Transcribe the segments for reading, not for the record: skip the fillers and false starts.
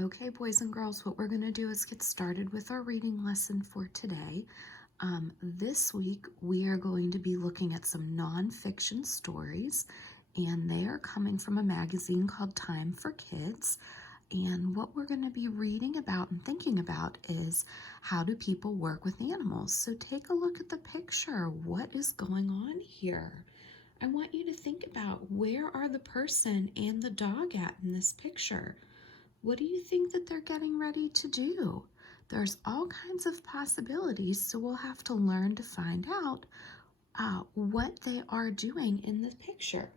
Okay, boys and girls, what we're going to do is get started with our reading lesson for today. This week, we are going to be looking at some nonfiction stories, and they are coming from a magazine called Time for Kids. And what we're going to be reading about and thinking about is how do people work with animals? So take a look at the picture. What is going on here? I want you to think about where are the person and the dog at in this picture? What do you think that they're getting ready to do? There's all kinds of possibilities, so we'll have to learn to find out what they are doing in the picture.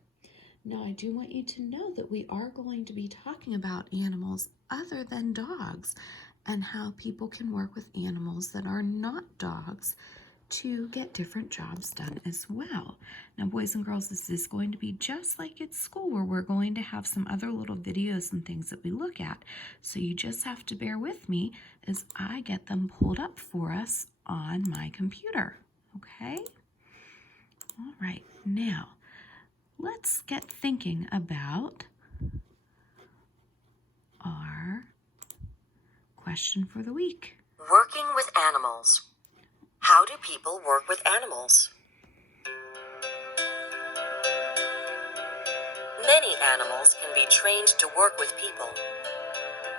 Now, I do want you to know that we are going to be talking about animals other than dogs and how people can work with animals that are not dogs to get different jobs done as well. Now, boys and girls, this is going to be just like at school where we're going to have some other little videos and things that we look at. So you just have to bear with me as I get them pulled up for us on my computer. Okay? All right, now let's get thinking about our question for the week. Working with animals. How do people work with animals? Many animals can be trained to work with people.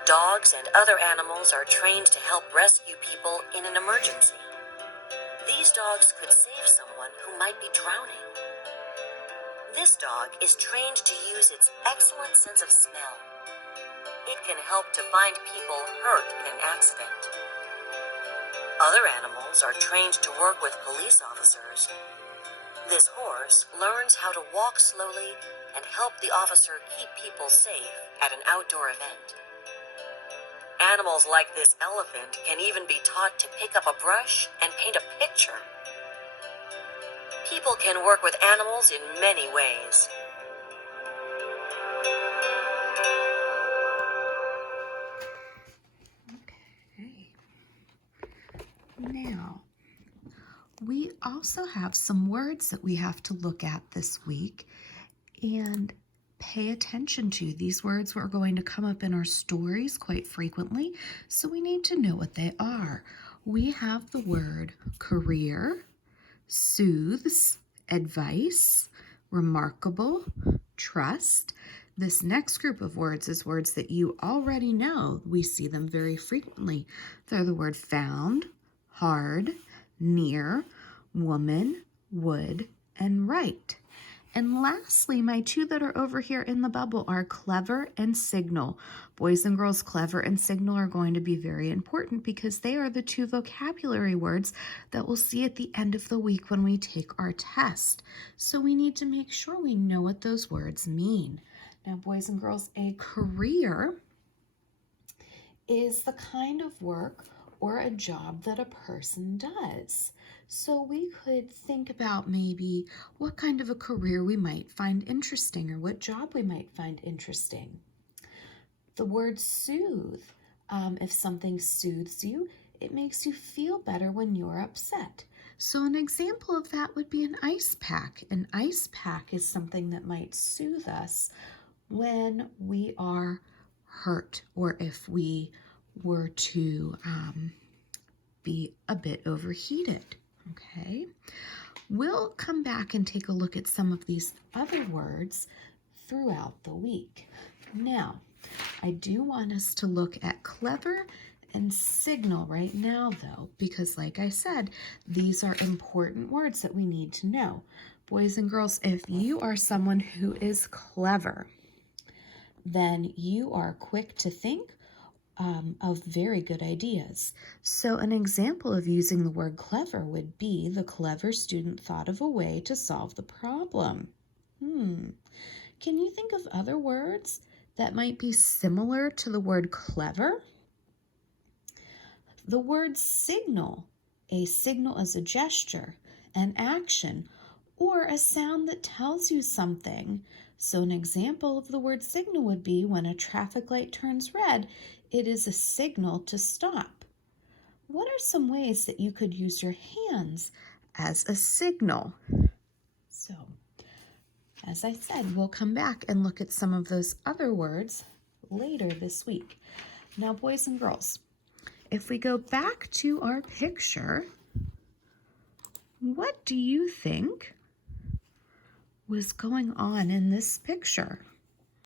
Dogs and other animals are trained to help rescue people in an emergency. These dogs could save someone who might be drowning. This dog is trained to use its excellent sense of smell. It can help to find people hurt in an accident. Other animals are trained to work with police officers. This horse learns how to walk slowly and help the officer keep people safe at an outdoor event. Animals like this elephant can even be taught to pick up a brush and paint a picture. People can work with animals in many ways. Okay. Now, we also have some words that we have to look at this week and pay attention to. These words are going to come up in our stories quite frequently, so we need to know what they are. We have the word career, soothes, advice, remarkable, trust. This next group of words is words that you already know. We see them very frequently. They're the word found, hard, near, woman, would, and right. And lastly, my two that are over here in the bubble are clever and signal. Boys and girls, clever and signal are going to be very important because they are the two vocabulary words that we'll see at the end of the week when we take our test. So we need to make sure we know what those words mean. Now, boys and girls, a career is the kind of work or a job that a person does. So we could think about maybe what kind of a career we might find interesting or what job we might find interesting. The word soothe, if something soothes you, it makes you feel better when you're upset. So an example of that would be an ice pack. An ice pack is something that might soothe us when we are hurt or if we were to be a bit overheated. Okay, we'll come back and take a look at some of these other words throughout the week. Now, I do want us to look at clever and signal right now, though, because like I said, these are important words that we need to know. Boys and girls, if you are someone who is clever, then you are quick to think of very good ideas. So an example of using the word clever would be the clever student thought of a way to solve the problem. Can you think of other words that might be similar to the word clever? The word signal. A signal is a gesture, an action, or a sound that tells you something. So an example of the word signal would be when a traffic light turns red, it is a signal to stop. What are some ways that you could use your hands as a signal? So, as I said, we'll come back and look at some of those other words later this week. Now, boys and girls, if we go back to our picture, what do you think was going on in this picture?